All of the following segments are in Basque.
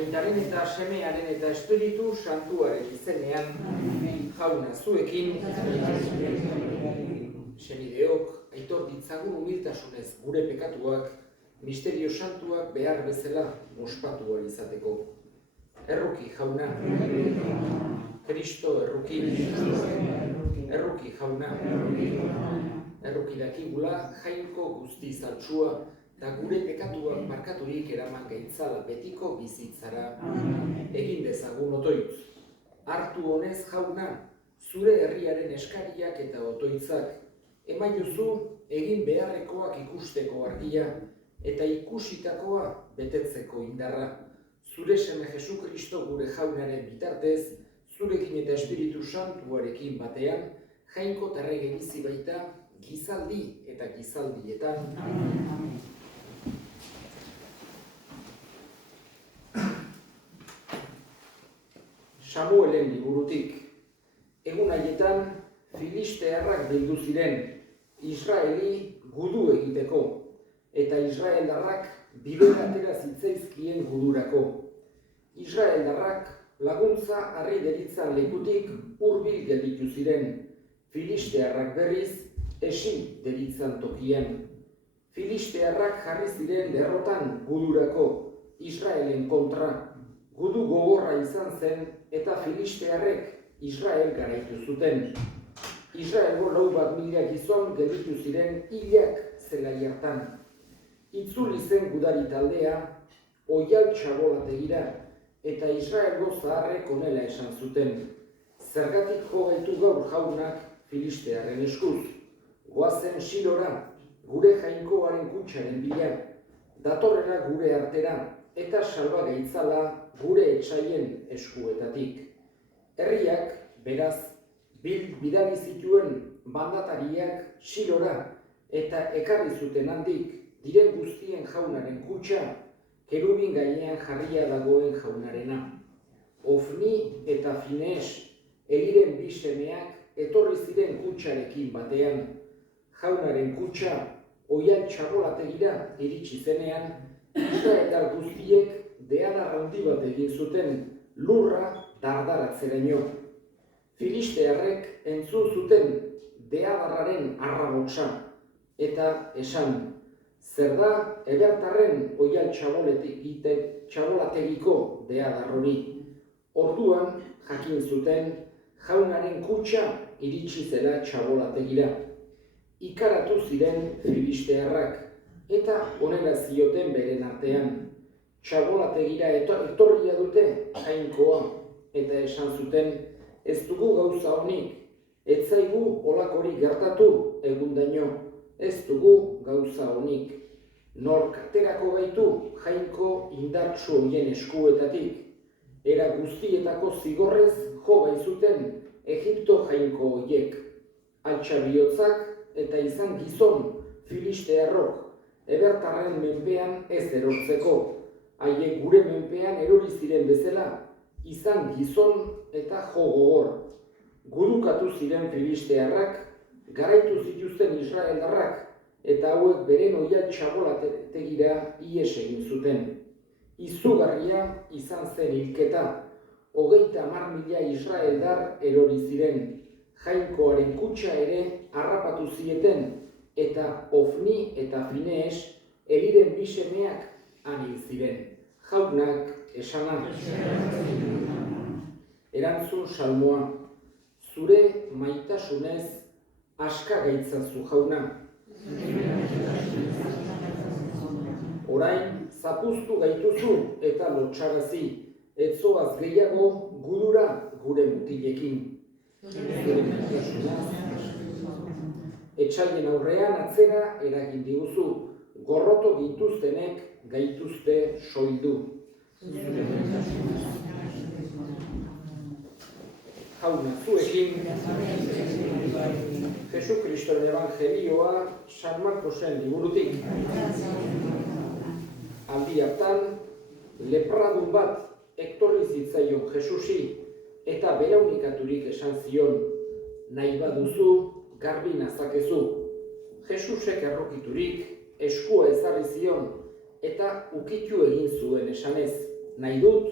Aitaren eta Semearen eta Espiritu Santuaren izenean, Jauna zuekin, senideok, aitor ditzagun humiltasunez gure pekatuak, misterio santuak behar bezala ospatu ahal izateko. Erruki, Jauna. Kristo erruki. Erruki, Jauna. Erruki dakigula jainko guzti zaltsua, eta gure pekatuak markaturik eraman gaitzala betiko bizitzara. Egin dezagun otoitz. Hartu honez, Jauna, zure herriaren eskariak eta otoitzak. Emaiozu egin beharrekoak ikusteko argia, eta ikusitakoa betetzeko indarra. Zure seme Jesu Kristo gure Jaunaren bitartez, zurekin eta Espiritu Santuarekin batean, jainko tarrege bizi baita, gizaldi eta gizaldietan. Samuelen liburutik. Egun haietan, filistearrak bildu ziren, Israeli gudu egiteko, eta Israeldarrak bidera atera zitzaizkien gudurako. Israeldarrak laguntza harri deritzan lekutik hurbil gelditu ziren, filistearrak berriz esi deritzan tokian. Filistearrak jarri ziren derrotan gudurako, Israelen kontra. Gudu gogorra izan zen eta filistearrek Israel garaitu zuten. Israelgo 4.000 gizon gelditu ziren hilak zelai hartan. Itzuli zen gudari taldea, oial txabolategira, eta Israelgo zaharrek honela esan zuten. Zergatik jo gaitu gaur Jaunak filistearren eskuz. Goazen Silora, gure jainkoaren kutxaren bila, datorrera gure artera, eta salba gaitzala gure etsaien eskuetatik. Herriak, beraz, bidali zituen mandatariak Silora eta ekarri zuten handik diren guztien Jaunaren kutxa, kerubin gainean jarria dagoen Jaunarena. Ofni eta Finees, Eliren bi semeak etorri ziren kutxarekin batean. Jaunaren kutxa, oial txabolategira iritsi zenean, Israeldar guztiek deadar handi bat egin zuten lurra dardaratzeraino. Filistearrek entzun zuten deadarraren arrabotsa, eta esan, zer da ebertarren oial txabolategiko deadar hori. Orduan jakin zuten Jaunaren kutxa iritsi zela txabolategira. Ikaratu ziren filistearrak, eta honela zioten beren artean. Txabolategira etorria dute jainkoa, eta esan zuten, ez dugu gauza honik, ez zaigu olakorik gertatu egundaino, ez dugu gauza honik. Nork aterako gaitu jainko indartsu horien eskuetatik, era guztietako zigorrez jo baizuten Egipto jainko horiek. Altxa bihotzak eta izan gizon filistearrok, ebertarren menpean ez erortzeko, haiek gure menpean erori ziren bezala, izan gizon eta jo gogor. Gudukatu ziren filistearrak, garaitu zituzten Israeldarrak, eta hauek beren oial txabolategira ihes egin zuten. Izugarria izan zen hilketa, 30.000 Israeldar erori ziren, jainkoaren kutxa ere harrapatu zieten, eta Ofni eta Finees, Eliren bi semeak han hil ziren. Jaunak esana. Erantzun salmoa. Zure maitasunez aska gaitzazu, Jauna. Orain zapuztu gaituzu eta lotxarazi, etzoaz gehiago gudura gure mutilekin. Etsaien aurrean atzera eragin diguzu, gorroto gintuztenek gaituzte soildu. Jauna zuekin, Jesu Kristoren Evangelioa San Markosen liburutik. Aldi hartan, lepradun bat etorri zitzaion Jesusi, eta belaunikaturik esan zion, nahi baduzu garbi nazakezu. Jesusek errokiturik eskua ezarri zion, eta ukitu egin zuen esanez, nahi dut,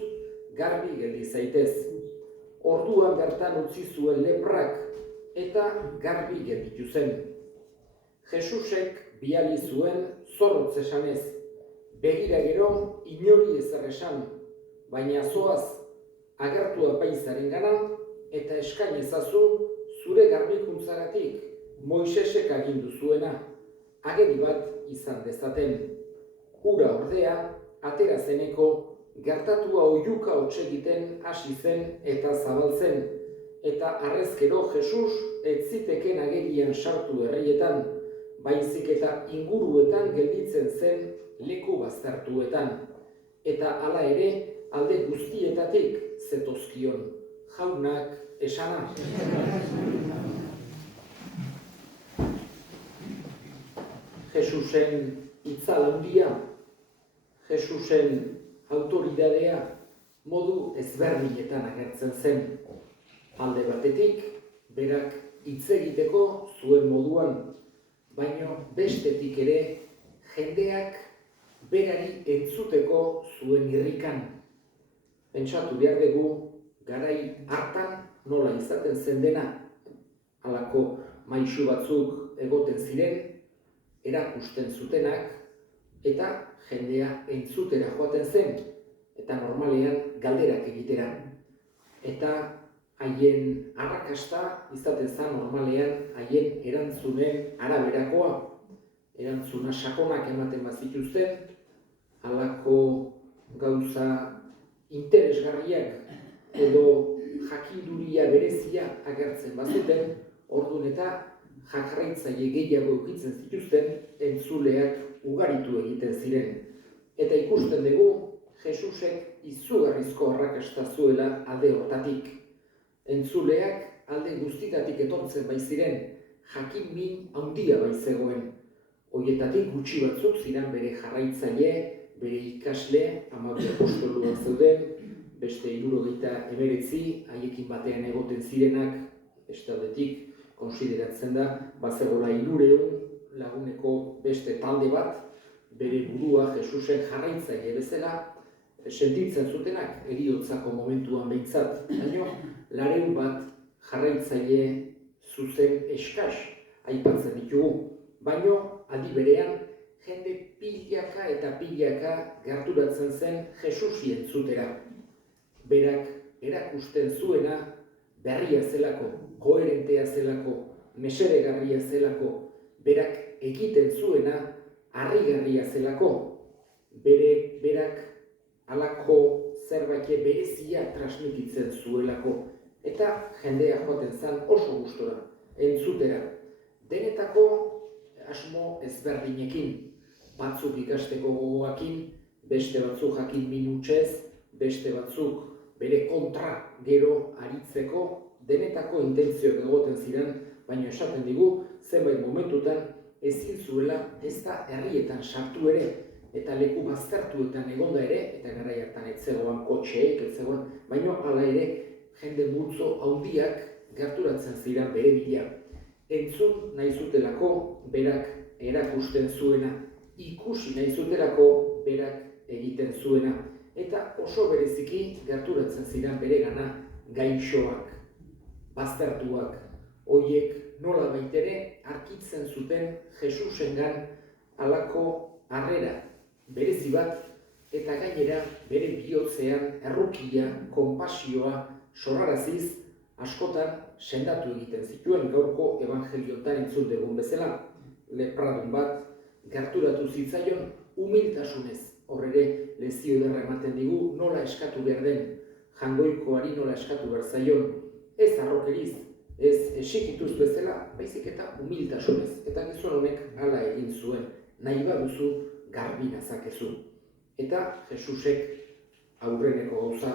garbi geldi zaitez. Orduan bertan utzi zuen leprak eta garbi gelditu zen. Jesusek bidali zuen zorrotz esanez, begira gero inori ezer esan, baina zoaz agertu apaizaren gana eta eskain ezazu zure garbikuntzagatik Moisesek agindu zuena, ageri bat izan dezaten. Hura ordea, atera zeneko, gertatua oihuka hotz egiten hasi zen eta zabaltzen, eta harrezkero Jesus ez ziteken agerian sartu herrietan, baizik eta inguruetan gelditzen zen leku baztertuetan, eta hala ere alde guztietatik zetozkion, jaunak esana. Jesusen itzal handia, Jesusen autoridadea modu ezberdinetan agertzen zen. Alde batetik, berak hitz egiteko zuen moduan, baino bestetik ere jendeak berari entzuteko zuen irrikan. Pentsatu behar dugu, garai hartan nola izaten zen dena, halako maisu batzuk egoten ziren, erakusten zutenak, eta jendea entzutera joaten zen, eta normalean galderak egitera. Eta haien arrakasta izaten zen normalean haien erantzunen araberakoa. Erantzuna sakonak ematen bazituzten, halako gauza interesgarriak edo jakinduria berezia agertzen bazuten, orduan eta jarraitzaile gehiago edukitzen zituzten, entzuleak ugaritu egiten ziren. Eta ikusten dugu, Jesusek izugarrizko arrakasta zuela alde hortatik. Entzuleak alde guztitatik etortzen baiziren, jakin min handia baizegoen. Horietatik gutxi batzuk ziren bere jarraitzaile, bere ikasle, 12 apostoluak zeuden, beste 79 haiekin batean egoten zirenak, beste aldetik, konsideratzen da, bazegoela 300 laguneko beste talde bat, bere burua Jesusen jarraitzaile bezala, sentitzen zutenak, heriotzako momentuan behintzat, baino 200 bat jarraitzaile zuzen eskas aipatzen ditugu, baino aldi berean jende pilaka eta pilaka gerturatzen zen Jesusi entzutera. Berak erakusten zuena berria zelako, koherentea zelako, mesedegarria zelako, berak egiten zuena harrigarria zelako, berak halako zerbait berezia transmititzen zuelako, eta jendea joaten zen oso gustora, entzutera. Denetako asmo ezberdinekin, batzuk ikasteko gogoakin, beste batzuk jakin minutsez, beste batzuk bere kontra gero aritzeko, denetako intentzioak egoten ziren, baina esaten digu, zenbait momentutan ezin zuela ez da herrietan sartu ere, eta leku baztertuetan egonda ere, eta garai hartan ez zegoen kotxeek, ez zegoen, baina hala ere jende multzo handiak gerturatzen ziren bere bila. Entzun nahi zutelako berak erakusten zuena, ikusi nahi zutelako berak egiten zuena, eta oso bereziki gerturatzen ziren beregana gaixoak, baztertuak, horiek nola baitere arkitzen zuten Jesusengan halako harrera berezi bat, eta gainera bere bihotzean errukia, konpasioa sorraraziz, askotan sendatu egiten zituen gaurko evangeliotan entzun dugun bezala. Lepradun bat gerturatu zitzaion humiltasunez. Hor ere lezio ederra ematen digu nola eskatu behar den, jangoikoari nola eskatu behar zaion, ez harrokeriz, ez esikituz bezala, baizik eta humiltasunez. Eta gizon honek hala egin zuen, nahi baduzu garbi nazakezu. Eta Jesusek aurreneko gauza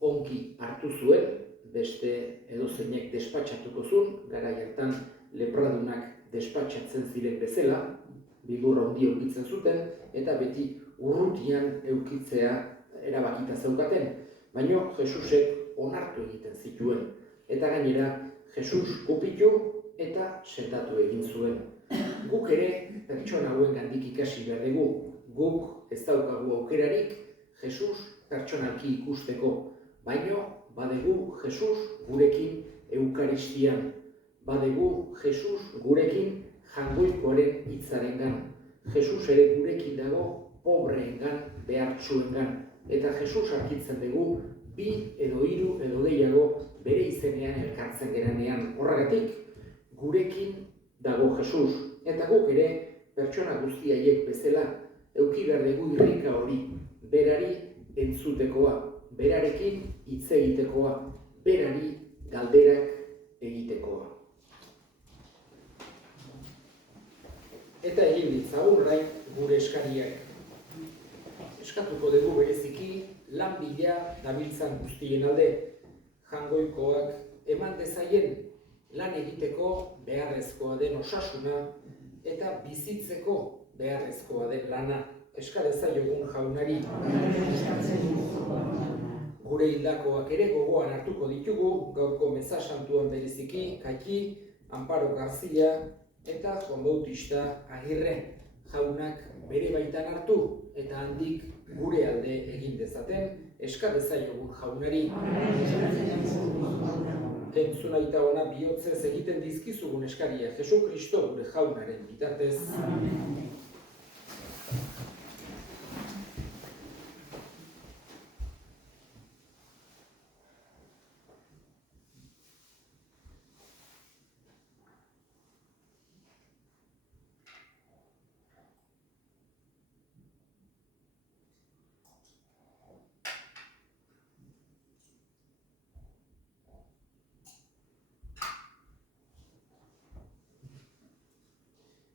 onki hartu zuen, beste edozeinek despatxatuko zuen, garai hartan lepradunak despatxatzen ziren bezala, bilburra handia eukitzen zuten, eta beti urrutian eukitzea erabakita zeukaten, baina Jesusek onartu egiten zituen. Eta gainera, Jesus kupitu eta sendatu egin zuen. Guk ere pertsona hauen gandik ikasi behar dugu, guk ez daukagu aukerarik Jesus pertsonalki ikusteko, baino badegu Jesus gurekin eukaristian, badegu Jesus gurekin jangoikoaren hitzarengan, Jesus ere gurekin dago pobreengan, behartsuengan, eta Jesus arkitzen dugu bi edo hiru edo gehiago bere izenean elkartzen gerenean. Horregatik, gurekin dago Jesus, eta guk ere pertsona guzti haiek bezala eduki behar dugu irrika hori, berari entzutekoa, berarekin hitz egitekoa, berari galderak egitekoa. Eta egin ditzagun orain gure eskariak. Eskatuko dugu bereziki lan bila dabiltzan guztien alde, jangoikoak eman dezaien lan egiteko beharrezkoa den osasuna eta bizitzeko beharrezkoa den lana. Eska dezaiogun jaunari. Gure hildakoak ere gogoan hartuko ditugu, gaurko meza santuan bereziki, Kaki, Amparo Garzia eta Juan Bautista Agirre jaunak bere baitan hartu eta handik gure alde egin dezaten, eska dezaiogun jaunari. Entzun aita ona bihotzez egiten dizkizugun eskaria, Jesu Kristo gure jaunaren bitartez.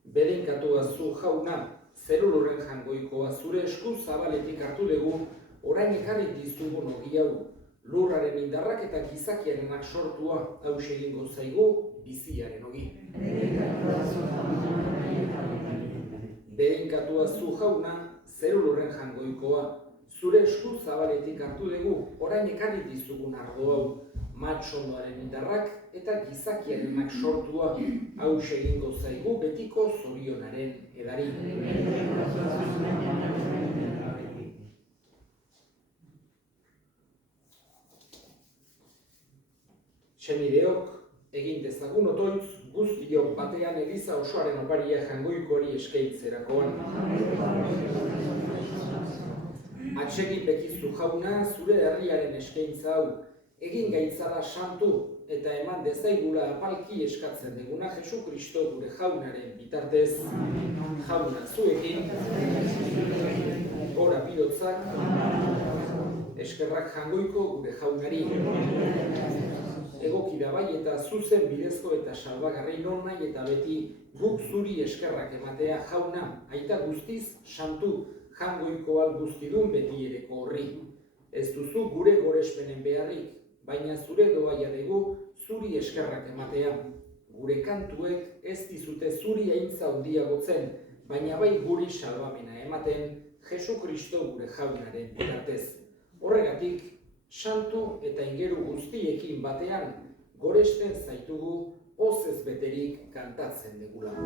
Berenkatua zu jauna, zerulurren jangoikoa zure esku zabaletik hartu dugu, orain ekarri dizugun ogi hau, lurraren indarrak eta gizakiarenak sortua, hauxe egingo zaigu biziaren ogi. Berenkatua zu jauna, zerulurren jangoikoa, zure esku zabaletik hartu dugu, orain ekarri dizugun ardo hau, matxondoaren indarrak eta gizakiarenak sortua, hauxe egingo zaigu betiko zorionaren edari. Senideok, egin dezagun otoitz, guztiok batean Eliza osoaren oparia jangoikoari eskaintzerakoan. Atsegin bekizu jauna, zure herriaren eskaintza hau, egin gaitzala santu eta eman dezaigula apalki eskatzen duguna Jesu Kristo gure jaunaren bitartez. Jauna zuekin, gora bihotzak, eskerrak jangoiko gure jaunari. Egoki da bai eta zuzen bidezko eta salbagarri nahi eta beti guk zuri eskerrak ematea jauna, aita guztiz santu, jangoiko al guztidun beti ereko horri. Ez duzu gure gorespenen beharrik, baina zure doaia dugu zuri eskerrak ematea. Gure kantuek ez dizute zuri aintza handiagotzen, baina bai guri salbamena ematen Jesu Kristo gure jaunaren bitartez. Horregatik, santu eta ingeru guztiekin batean goresten zaitugu pozez beterik kantatzen degula.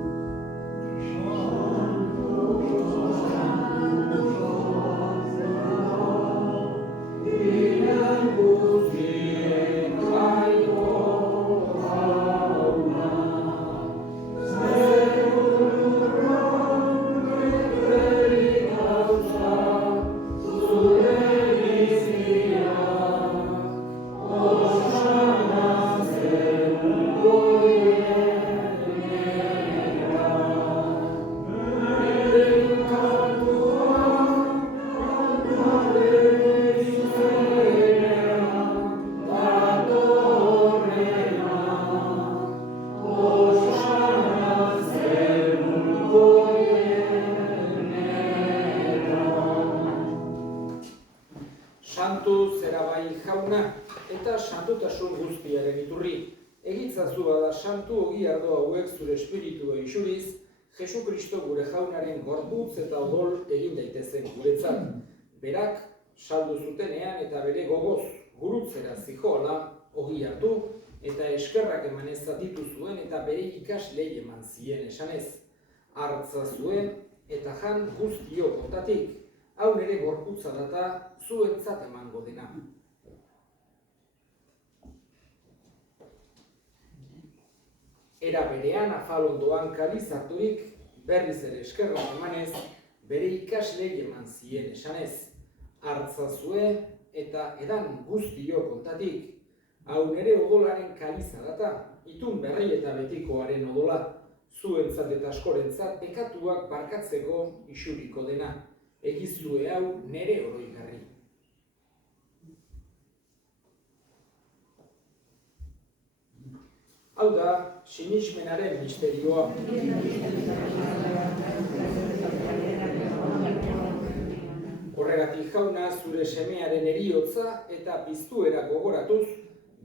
Santu zera bai jauna eta santutasun guztiaren iturri. Egitzazu bada santu ogi ardo hauek zure espiritua isuriz, Jesu Kristo gure jaunaren gorputz eta odol egin daitezen guretzat. Berak saldu zutenean eta bere gogoz gurutzera zijoala ogi hartu eta eskerrak emanez zatitu zuen eta bere ikaslei eman zien esanez. Hartza zuen eta jan guztiok ontatik, hau nere gorputza data zuentzat emango dena. Era berean afal ondoan kaliz harturik, berriz ere eskerrak emanez, bere ikaslei eman zien esanez. Hartzazue eta edan guztio kontatik, hau nere odolaren kaliza data, itun berri eta betikoaren odola, zuentzat eta askorentzat pekatuak barkatzeko isuriko dena, egizue hau nere oroigarri. Hau da, sinismenaren misterioa. Horregatik jauna zure semearen heriotza eta piztuera gogoratuz,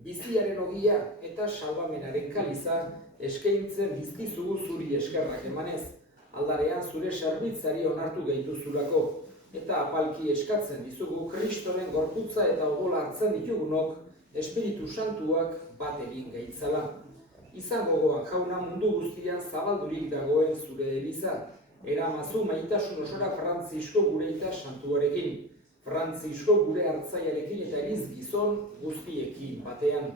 biziaren ogia eta salbamenaren kaliza eskaintzen dizkizugu zuri eskerrak emanez, aldarean zure zerbitzari onartu gaituzulako, eta apalki eskatzen dizugu Kristoren gorputza eta odola hartzen ditugunok Espiritu Santuak bat egin gaitzala. Izan gogoan jauna mundu guztian zabaldurik dagoen zure eliza, eramazu maitasun osora Frantzisko gure eta santuarekin, Frantzisko gure hartzaiarekin eta eriz gizon guztiekin batean.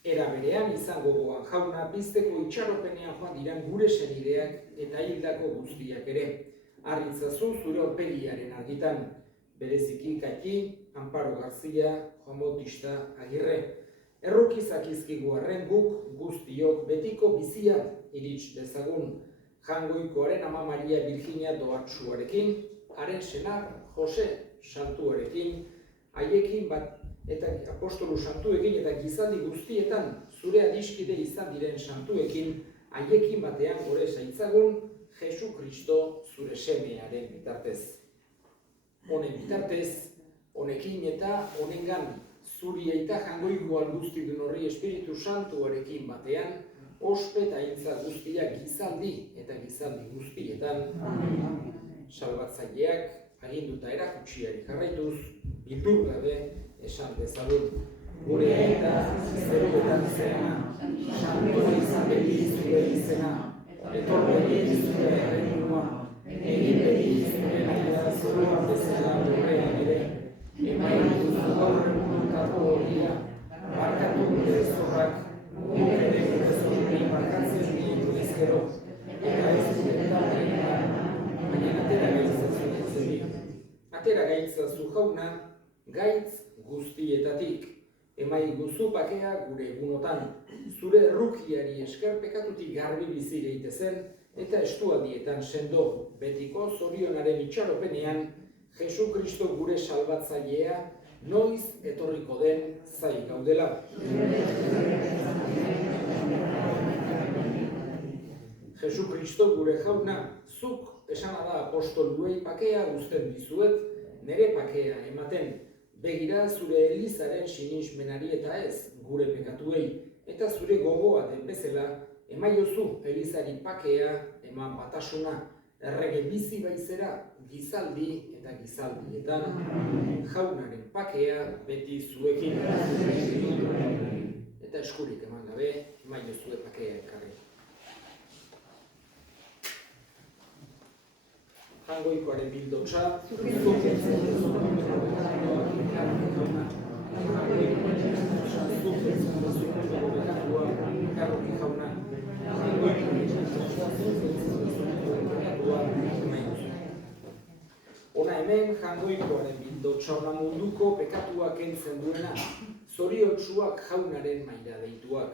Era berean izan gogoan jauna bizteko itxaropenean joan diran gure senideak eta hildako guztiak ere. Arritzazu zure aurpegiaren argitan, bereziki Kati, Amparo Garzia, Juan Bautista Agirre. Errukizak izkigu arren guk guztiok betiko bizia irits dezagun, Jangoikoaren Ama Maria Virginia Doatsuarekin, haren senar Jose Santuarekin, haiekin bat eta apostolu santuekin eta gizaldi guztietan zure adiskide izan diren santuekin, haiekin batean gore zaitzagun Jesu Kristo zure semearen bitartez. Honen bitartez, honekin eta honengan, zuri eta jangoiko alguztidun horri Espiritu Santuarekin batean, ospe eta intza guztiak gizaldi eta gizaldi guztietan, salbatzaileak aginduta erakutsiari jarraituz, bildur gabe esan dezagun. Gure aita zeruetan zena, santua izan beti zure izena, etorri zure errenua, egin beti zure naia zoruan bezala horrean ere, emaitu gaur egunkako horia, barkatu gure zorrak, gure ere gure zorri barkatzen diegu ezkero, eta ez duetan baina atera gaitzazu zerik. Atera gaitzazu jauna, gaitz guztietatik, emai guzu bakea gure egunotan, zure errukiari esker pekatutik garbi bizi gaitezen eta estualdietan sendo, betiko zorionaren itxaropenean, Jesu Kristo gure salbatzailea, noiz etorriko den zai gaudela. Jesu Kristo gure jauna, zuk esana da apostoluei pakea uzten dizuet, nere pakea ematen, begira zure elizaren sinismenari eta ez gure pekatuei, eta zure gogoa den bezala, emaiozu elizari pakea eman batasuna, errege bizi baizera gizaldi eta gizaldietan, jaunaren pakea beti zuekin. Eta eskurik eman gabe, emaiozue pakea ekarri. Jangoikoaren bildotsa, Ona hemen jangoikoaren bildotsa ona munduko pekatua kentzen duena, zoriotsuak jaunaren maila deituak.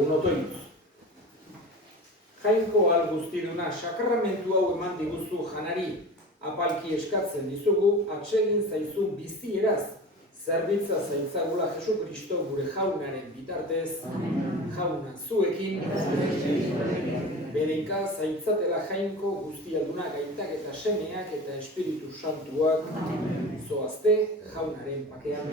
dezagun otoitz. Jainko al guztiduna, sakramentu hau eman diguzu janari, apalki eskatzen dizugu, atsegin zaizun bizieraz, zerbitza zaitzagula Jesu Kristo gure jaunaren bitartez, jauna zuekin, bereika zaitzatela jainko guztialduna gaitak eta semeak eta Espiritu Santuak, zoazte jaunaren pakean.